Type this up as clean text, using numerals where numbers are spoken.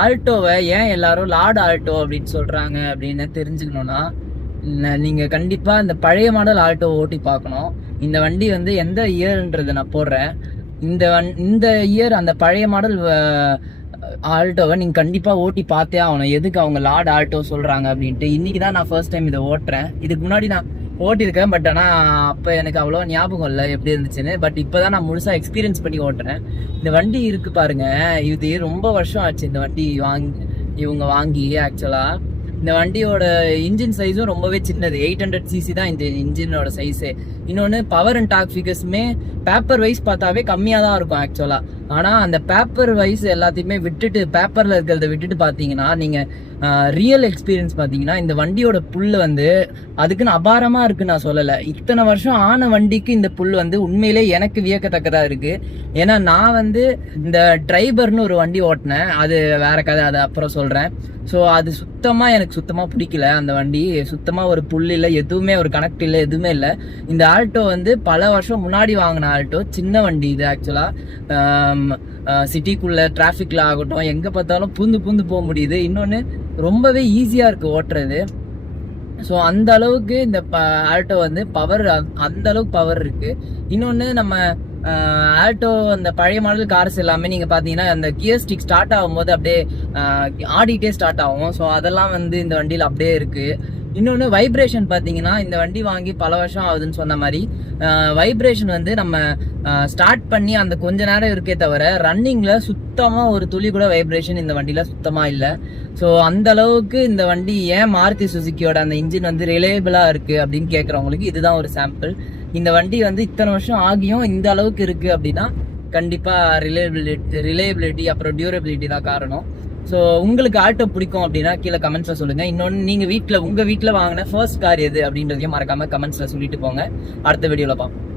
ஆல்டோவை ஏன் எல்லாரும் Lord Alto அப்படின்னு சொல்றாங்க அப்படின்னு தெரிஞ்சுக்கணும்னா, நீங்க கண்டிப்பா இந்த பழைய மாடல் ஆல்டோ ஓட்டி பார்க்கணும். இந்த வண்டி வந்து எந்த இயர்ன்றதை நான் போடுறேன். இந்த இயர் அந்த பழைய மாடல் ஆல்டோவை நீங்க கண்டிப்பா ஓட்டி பார்த்தே ஆகணும். எதுக்கு அவங்க லார்ட் ஆல்டோ சொல்றாங்க அப்படின்ட்டு. இன்னைக்கு தான் நான் ஃபர்ஸ்ட் டைம் இதை ஓட்டுறேன். இதுக்கு முன்னாடி நான் ஓட்டியிருக்கேன், பட் ஆனால் அப்போ எனக்கு அவ்வளோ ஞாபகம் இல்லை எப்படி இருந்துச்சுன்னு. பட் இப்போதான் நான் முழுசாக எக்ஸ்பீரியன்ஸ் பண்ணி ஓட்டுறேன். இந்த வண்டி இருக்கு பாருங்க, இது ரொம்ப வருஷம் ஆச்சு இந்த வண்டி இவங்க வாங்கி. ஆக்சுவலாக இந்த வண்டியோட இன்ஜின் சைஸும் ரொம்பவே சின்னது, 800cc தான் இந்த இன்ஜினோட சைஸு. இன்னொன்று பவர் அண்ட் டார்க் ஃபிகர்ஸுமே பேப்பர் வைஸ் பார்த்தாவே கம்மியாக தான் இருக்கும் ஆக்சுவலாக. ஆனால் அந்த பேப்பர் வைஸ் எல்லாத்தையுமே விட்டுட்டு, பேப்பரில் இருக்கிறத விட்டுட்டு பார்த்தீங்கன்னா, நீங்கள் ரியல் எக்ஸ்பீரியன்ஸ் பார்த்தீங்கன்னா, இந்த வண்டியோட புல் வந்து அதுக்குன்னு அபாரமாக இருக்குன்னு நான் சொல்லலை. இத்தனை வருஷம் ஆன வண்டிக்கு இந்த புல் வந்து உண்மையிலே எனக்கு வியக்கத்தக்கதாக இருக்குது. ஏன்னா நான் வந்து இந்த ட்ரைபர்னு ஒரு வண்டி ஓட்டினேன், அது வேற கதை, அதை அப்புறம் சொல்கிறேன். ஸோ அது எனக்கு சுத்தமாக பிடிக்கல. அந்த வண்டி சுத்தமாக ஒரு புல் இல்லை, எதுவுமே ஒரு கனெக்ட் இல்லை, எதுவுமே இல்லை. இந்த ஆல்டோ வந்து பல வருஷம் முன்னாடி வாங்கின ஆல்டோ, சின்ன வண்டி இது ஆக்சுவலாக. சிட்டிக்குள்ளே டிராஃபிக்கில் ஆகட்டும், எங்கே பார்த்தாலும் பூந்து போக முடியுது. இன்னொன்று ரொம்பவே ஈஸியாக இருக்குது ஓட்டுறது. ஸோ அந்த அளவுக்கு இந்த ஆல்டோ வந்து பவர், அந்த அளவுக்கு பவர் இருக்குது. இன்னொன்று நம்ம ஆல்டோ அந்த பழைய மாடல் கார்ஸ் எல்லாமே நீங்கள் பார்த்தீங்கன்னா அந்த கியர் ஸ்டிக் ஸ்டார்ட் ஆகும்போது அப்படியே ஆடிட்டே ஸ்டார்ட் ஆகும். ஸோ அதெல்லாம் வந்து இந்த வண்டியில் அப்படியே இருக்குது. இன்னொன்று வைப்ரேஷன் பார்த்தீங்கன்னா, இந்த வண்டி வாங்கி பல வருஷம் ஆகுதுன்னு சொன்ன மாதிரி வைப்ரேஷன் வந்து நம்ம ஸ்டார்ட் பண்ணி அந்த கொஞ்ச நேரம் இருக்கே தவிர ரன்னிங்கில் சுத்தமாக ஒரு துளி கூட வைப்ரேஷன் இந்த வண்டியில் சுத்தமாக இல்லை. ஸோ அந்த அளவுக்கு இந்த வண்டி ஏன் மாருதி சுசுக்கியோட அந்த இன்ஜின் வந்து ரிலையபிளாக இருக்குது அப்படின்னு கேட்குறவங்களுக்கு இதுதான் ஒரு சாம்பிள். இந்த வண்டி வந்து இத்தனை வருஷம் ஆகியும் இந்த அளவுக்கு இருக்குது அப்படின்னா கண்டிப்பாக ரிலையபிலிட்டி அப்புறம் டியூரபிலிட்டி தான் காரணம். ஸோ உங்களுக்கு ஆல்டோ பிடிக்கும் அப்படின்னா கீழே கமெண்ட்ஸில் சொல்லுங்கள். இன்னொன்று நீங்கள் உங்கள் வீட்டில் வாங்கின ஃபர்ஸ்ட் கார் எது அப்படின்றதையும் மறக்காமல் கமெண்ட்ஸில் சொல்லிட்டு போங்க. அடுத்த வீடியோவில் பார்ப்போம்.